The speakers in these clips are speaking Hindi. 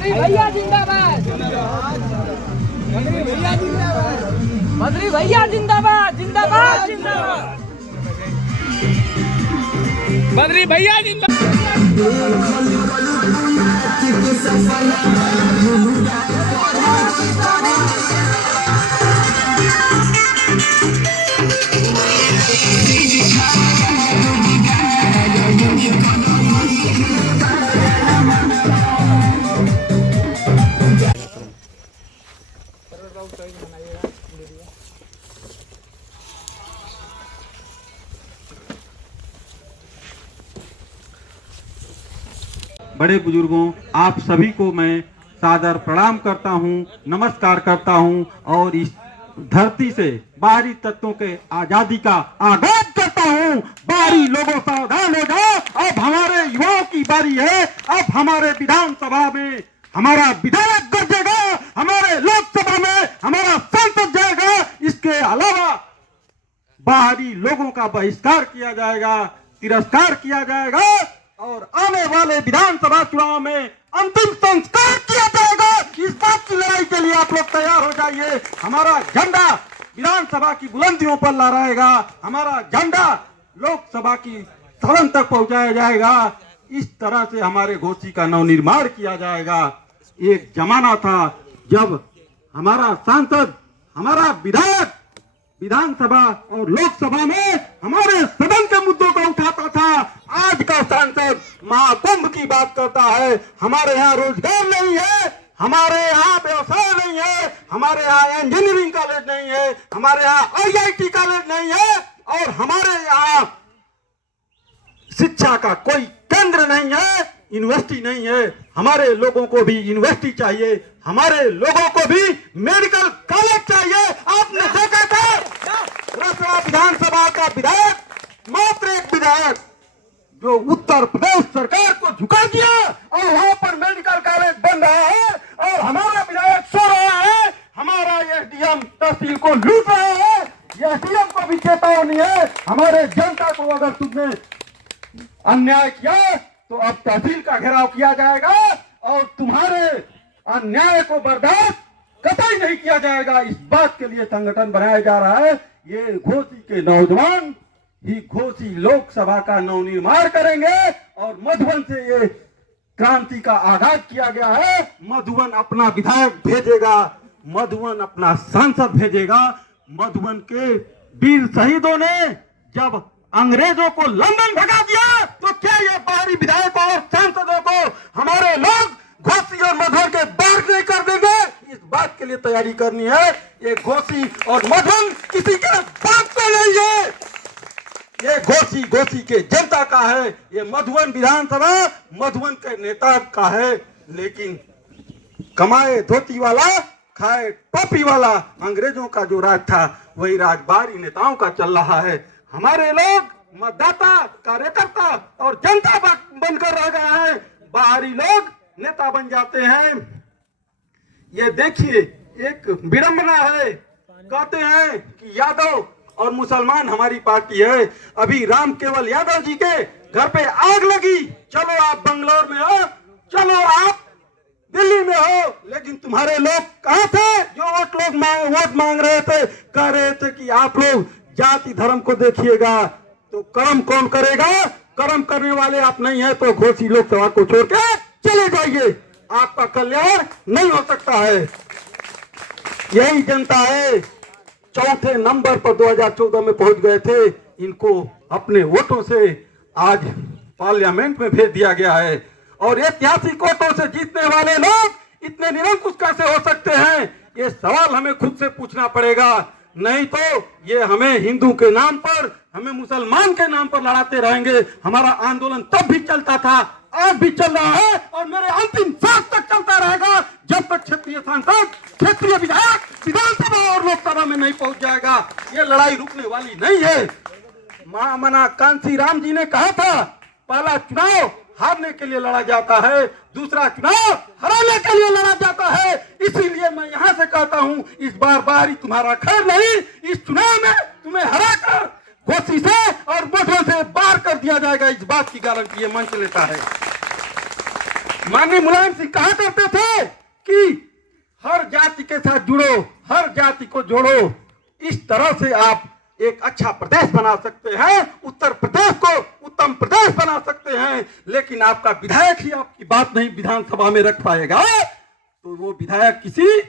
बद्री भैया जिंदाबाद, बद्री भैया जिंदाबाद, जिंदाबाद जिंदाबाद, बद्री भैया जिंदाबाद। बड़े बुजुर्गों, आप सभी को मैं सादर प्रणाम करता हूं, नमस्कार करता हूं और इस धरती से बाहरी तत्वों के आजादी का आगाज करता हूं। बाहरी लोगों सावधान हो जाओ, अब हमारे युवाओं की बारी है। अब हमारे विधानसभा में हमारा विधायक गरजेगा, हमारे लोकसभा में हमारा सांसद जाएगा। इसके अलावा बाहरी लोगों का बहिष्कार किया जाएगा, तिरस्कार किया जाएगा और आने वाले विधानसभा चुनाव में अंतिम संस्कार किया जाएगा। इस बात की लड़ाई के लिए आप लोग तैयार हो जाइए। हमारा झंडा विधानसभा की बुलंदियों पर लहराएगा, हमारा झंडा लोकसभा की सदन तक पहुंचाया जाएगा। इस तरह से हमारे घोसी का नवनिर्माण किया जाएगा। एक जमाना था जब हमारा सांसद, हमारा विधायक विधानसभा और लोकसभा में हमारे सदन के मुद्दों को उठाता था। आज का सांसद महाकुंभ की बात करता है। हमारे यहाँ रोजगार नहीं है, हमारे यहाँ व्यवसाय नहीं है, हमारे यहाँ इंजीनियरिंग कॉलेज नहीं है, हमारे यहाँ IIT कॉलेज नहीं है और हमारे यहाँ शिक्षा का कोई केंद्र नहीं है, यूनिवर्सिटी नहीं है। हमारे लोगों को भी यूनिवर्सिटी चाहिए, हमारे लोगों को भी मेडिकल कॉलेज चाहिए। आपने देखा था रसड़ा विधानसभा का विधायक, मात्र एक विधायक जो उत्तर प्रदेश सरकार को झुका दिया और वहां पर मेडिकल कॉलेज बन रहा है और हमारा विधायक सो रहा है, हमारा SDM तहसील को लूट रहा है। SDM को भी चेतावनी है, हमारे जनता को अगर तुमने अन्याय किया तो अब तहसील का घेराव किया जाएगा और तुम्हारे अन्याय को बर्दाश्त कतई नहीं किया जाएगा। इस बात के लिए संगठन बनाया जा रहा है। ये घोसी के नौजवान ही घोसी लोकसभा का नवनिर्माण करेंगे और मधुबन से ये क्रांति का आगाज किया गया है। मधुबन अपना विधायक भेजेगा, मधुबन अपना सांसद भेजेगा। मधुबन के वीर शहीदों ने जब अंग्रेजों को लंदन भगा दिया तो क्या ये बाहरी विधायकों और सांसदों को हमारे लोग घोसी और मधुबन के बाहर नहीं कर देंगे? इस बात के लिए तैयारी करनी है। ये घोसी और मधुबन किसी के बात से नहीं है, ये घोसी के जनता का है। ये मधुबन विधानसभा मधुबन के नेता का है। लेकिन कमाए धोती वाला खाए टोपी वाला अंग्रेजों का जो राज था वही राज बाहरी नेताओं का चल रहा है। हमारे लोग मतदाता, कार्यकर्ता और जनता बनकर रह गए हैं, बाहरी लोग नेता बन जाते हैं। ये देखिए एक विडंबना है। कहते हैं कि यादव और मुसलमान हमारी पार्टी है। अभी राम केवल यादव जी के घर पे आग लगी। चलो आप बंगलोर में हो, चलो आप दिल्ली में हो, लेकिन तुम्हारे लोग कहाँ थे जो वोट मांग रहे थे? कह रहे थे कि आप लोग जाति धर्म को देखिएगा तो कर्म कौन करेगा? कर्म करने वाले आप नहीं है तो घोसी लोकसभा को छोड़ के चले जाइए, आपका कल्याण नहीं हो सकता है। यही जनता है। चौथे नंबर पर 2014 में पहुंच गए थे। इनको अपने वोटों से आज पार्लियामेंट में भेज दिया गया है और ऐतिहासिक वोटों से जीतने वाले लोग इतने निरंकुश कैसे हो सकते हैं? ये सवाल हमें खुद से पूछना पड़ेगा। नहीं तो ये हमें हिंदू के नाम पर, हमें मुसलमान के नाम पर लड़ाते रहेंगे। हमारा आंदोलन तब भी चलता था, आज भी चल रहा है और मेरे अंतिम सांस तक चलता रहेगा जब तक क्षेत्रीय सांसद, क्षेत्रीय विधायक विधानसभा और लोकसभा में नहीं पहुंच जाएगा। ये लड़ाई रुकने वाली नहीं है। महामना कांसी राम जी ने कहा था, पहला चुनाव हारने के लिए लड़ा जाता है, दूसरा चुनाव हराने के लिए लड़ा जाता है। इसीलिए मैं यहाँ से कहता हूँ, इस बार बारी तुम्हारा खैर नहीं। इस चुनाव में तुम्हें हराकर घोसी से और मधुबन से बाहर कर दिया जाएगा। इस बात की गारंटी ये मंच लेता है। माननीय मुलायम सिंह कहा करते थे कि हर जाति के साथ जुड़ो, हर जाति को जोड़ो। इस तरह से आप एक अच्छा प्रदेश बना सकते हैं, उत्तर प्रदेश को उत्तम प्रदेश बना सकते हैं। लेकिन आपका विधायक ही आपकी बात नहीं विधानसभा में रख पाएगा तो वो विधायक किसी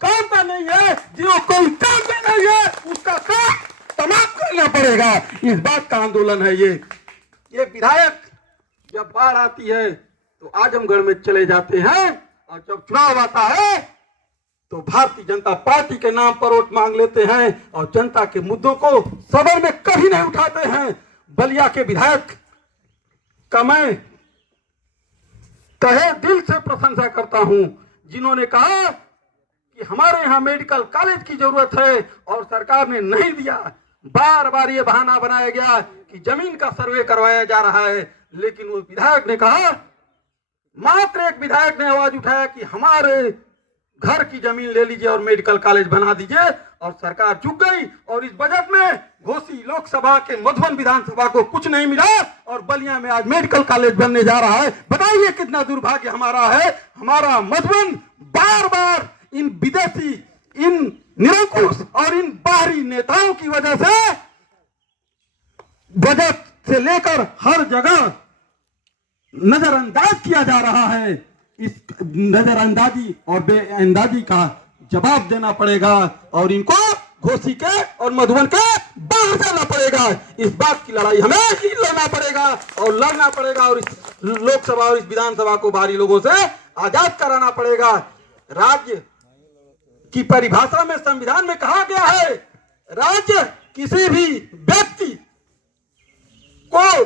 काम का नहीं है, जो कोई काम का नहीं है उसका काम तमाम करना पड़ेगा। इस बात का आंदोलन है ये विधायक जब बाढ़ आती है तो आजमगढ़ में चले जाते हैं और जब चुनाव आता है तो भारतीय जनता पार्टी के नाम पर वोट मांग लेते हैं और जनता के मुद्दों को सदन में कभी नहीं उठाते हैं। बलिया के विधायक का मैं तहे दिल से प्रशंसा करता हूं, जिन्होंने कहा कि हमारे यहाँ मेडिकल कॉलेज की जरूरत है और सरकार ने नहीं दिया। बार बार ये बहाना बनाया गया कि जमीन का सर्वे करवाया जा रहा है, लेकिन वो विधायक ने कहा, मात्र एक विधायक ने आवाज उठाया कि हमारे घर की जमीन ले लीजिए और मेडिकल कॉलेज बना दीजिए, और सरकार चुप गई। और इस बजट में घोसी लोकसभा के मधुबन विधानसभा को कुछ नहीं मिला और बलिया में आज मेडिकल कॉलेज बनने जा रहा है। बताइए कितना दुर्भाग्य हमारा है। हमारा मधुबन बार बार इन विदेशी, इन निरंकुश और इन बाहरी नेताओं की वजह से बजट से लेकर हर जगह नजरअंदाज किया जा रहा है। इस नजरअंदाजी और बेअंदाजी का जवाब देना पड़ेगा और इनको घोसी के और मधुबन के बाहर जाना पड़ेगा। इस बात की लड़ाई हमें ही लड़ना पड़ेगा और लड़ना पड़ेगा और इस लोकसभा और इस विधानसभा को बाहरी लोगों से आजाद कराना पड़ेगा। राज्य की परिभाषा में संविधान में कहा गया है, राज्य किसी भी व्यक्ति को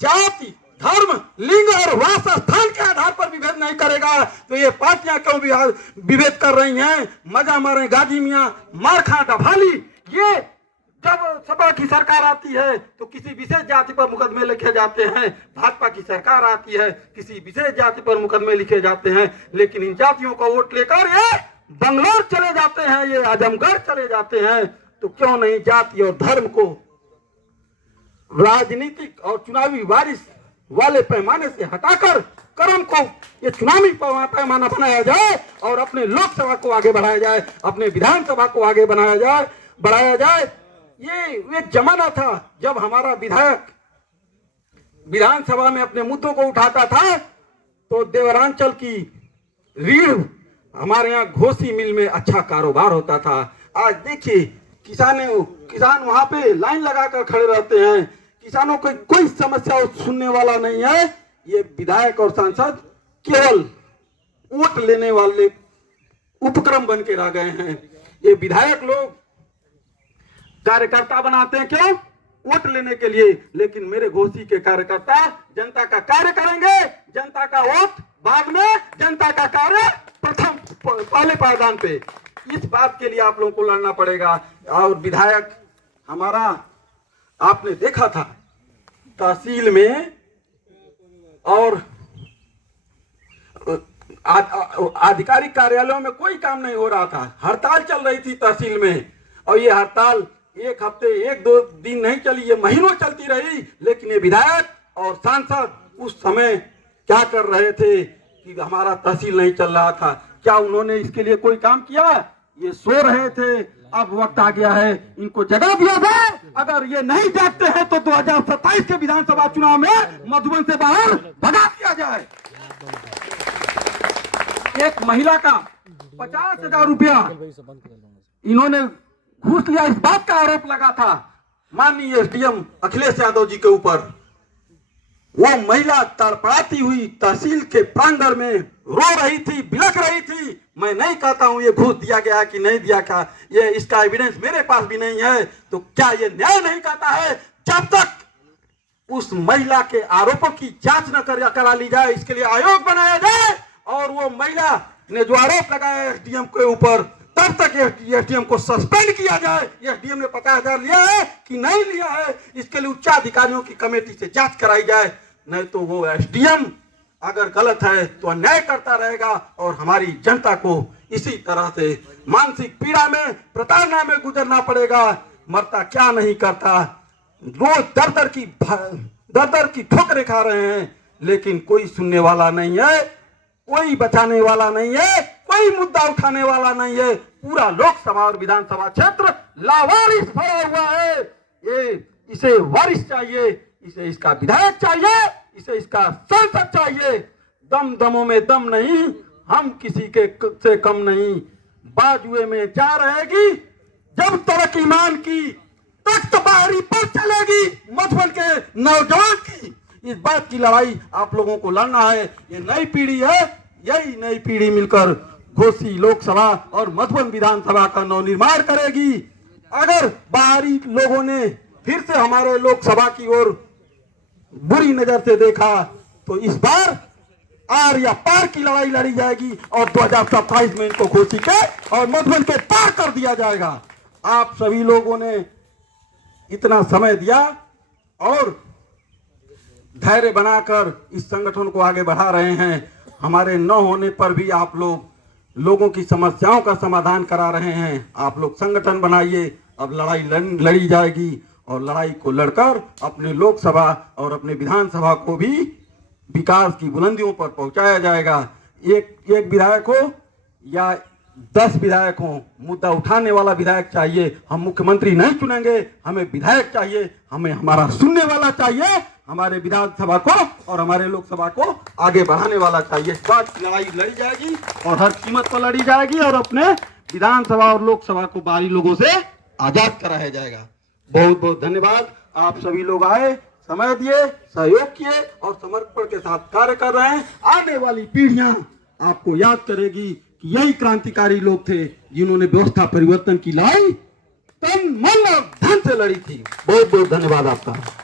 जाति, धर्म, लिंग और वास स्थान के आधार पर विभेद नहीं करेगा। तो ये पार्टियां क्यों विभेद कर रही हैं? मजा मारे गाजी मियां, मार खा डफाली। ये जब सपा की सरकार आती है तो किसी विशेष जाति पर मुकदमे लिखे जाते हैं, भाजपा की सरकार आती है किसी विशेष जाति पर मुकदमे लिखे जाते हैं, लेकिन इन जातियों का वोट लेकर ये बंगलोर चले जाते हैं, ये आजमगढ़ चले जाते हैं। तो क्यों नहीं जाति और धर्म को राजनीतिक और चुनावी बारिश वाले पैमाने से हटाकर कर्म को ये चुनावी पैमाना बनाया जाए और अपने लोकसभा को आगे बढ़ाया जाए, अपने विधानसभा को आगे बढ़ाया जाए। ये जमाना था जब हमारा विधायक विधानसभा में अपने मुद्दों को उठाता था तो देवरांचल की रीढ़ हमारे यहाँ घोसी मिल में अच्छा कारोबार होता था। आज देखिए किसान वहां पे लाइन लगाकर खड़े रहते हैं, किसानों को कोई समस्या सुनने वाला नहीं है। ये विधायक और सांसद केवल वोट लेने वाले उपक्रम बन के रह गए हैं। ये विधायक लोग कार्यकर्ता बनाते हैं क्यों? वोट लेने के लिए। लेकिन मेरे घोसी के कार्यकर्ता जनता का कार्य करेंगे, जनता का वोट बाद में, जनता का कार्य प्रथम पहले पायदान पे। इस बात के लिए आप लोगों को लड़ना पड़ेगा। और विधायक हमारा आपने देखा था तहसील में और आधिकारिक कार्यालयों में कोई काम नहीं हो रहा था, हड़ताल चल रही थी तहसील में। और ये हड़ताल एक हफ्ते, एक दो दिन नहीं चली, ये महीनों चलती रही। लेकिन ये विधायक और सांसद उस समय क्या कर रहे थे कि हमारा तहसील नहीं चल रहा था। क्या उन्होंने इसके लिए कोई काम किया? ये सो रहे थे। अब वक्त आ गया है इनको जगा दिया जाए। अगर ये नहीं जागते हैं तो 2027 के विधानसभा चुनाव में मधुबन से बाहर भगा दिया जाए। एक महिला का 50,000 रुपया इन्होंने घूस लिया, इस बात का आरोप लगा था माननीय एसडीएम अखिलेश यादव जी के ऊपर। वो महिला तड़पड़ाती हुई तहसील के प्रांगण में रो रही थी, बिलख रही थी। मैं नहीं कहता हूं ये घूस दिया गया कि नहीं दिया क्या, ये इसका एविडेंस मेरे पास भी नहीं है। तो क्या ये न्याय नहीं कहता है? जब तक उस महिला के आरोपों की जांच न करा ली जाए, इसके लिए आयोग बनाया जाए और वो महिला ने जो आरोप लगाया एसडीएम के ऊपर, तब तक एसडीएम को सस्पेंड किया जाए। एसडीएम ने 50,000 लिया है कि नहीं लिया है, इसके लिए उच्चाधिकारियों की कमेटी से जांच कराई जाए। नहीं तो वो एसडीएम अगर गलत है तो अन्याय करता रहेगा और हमारी जनता को इसी तरह से मानसिक पीड़ा में, प्रताड़ना में गुजरना पड़ेगा। मरता क्या नहीं करता, रोज दर दर की ठोकरें खा रहे हैं, लेकिन कोई सुनने वाला नहीं है। कोई बचाने वाला नहीं है, कोई मुद्दा उठाने वाला नहीं है। पूरा लोकसभा और विधानसभा क्षेत्र लावारिस भरा हुआ है। ये इसे वारिस चाहिए, इसे इसका विधायक चाहिए, इसे इसका सांसद चाहिए। दम दमों में दम नहीं, हम किसी के से कम नहीं। बाजुए में जा रहेगी जब तक ईमान की तख्त बाहरी पर चलेगी मधुबन के नौजवान की। इस बात की लड़ाई आप लोगों को लड़ना है। ये नई पीढ़ी है, यही नई पीढ़ी मिलकर घोसी लोकसभा और मधुबन विधानसभा का नवनिर्माण करेगी। अगर बाहरी लोगों ने फिर से हमारे लोकसभा की ओर बुरी नजर से देखा तो इस बार आर या पार की लड़ाई लड़ी जाएगी और 2027 में इनको घोसी के और मधुबन के पार कर दिया जाएगा। आप सभी लोगों ने इतना समय दिया और धैर्य बनाकर इस संगठन को आगे बढ़ा रहे हैं। हमारे न होने पर भी आप लोगों की समस्याओं का समाधान करा रहे हैं। आप लोग संगठन बनाइए, अब लड़ाई लड़ी जाएगी और लड़ाई को लड़कर अपने लोकसभा और अपने विधानसभा को भी विकास की बुलंदियों पर पहुंचाया जाएगा। एक विधायक हो या 10 विधायक हो, मुद्दा उठाने वाला विधायक चाहिए। हम मुख्यमंत्री नहीं चुनेंगे, हमें विधायक चाहिए, हमें हमारा सुनने वाला चाहिए, हमारे विधानसभा को और हमारे लोकसभा को आगे बढ़ाने वाला चाहिए। इस बात की लड़ाई लड़ी जाएगी और हर कीमत पर लड़ी जाएगी और अपने विधानसभा और लोकसभा को बाहरी लोगों से आजाद कराया जाएगा। बहुत बहुत धन्यवाद। आप सभी लोग आए, समय दिए, सहयोग किए और समर्पण के साथ कार्य कर रहे हैं। आने वाली पीढ़ियां आपको याद करेगी कि यही क्रांतिकारी लोग थे जिन्होंने व्यवस्था परिवर्तन की लड़ाई तन मन और धन से लड़ी थी। बहुत बहुत धन्यवाद आपका।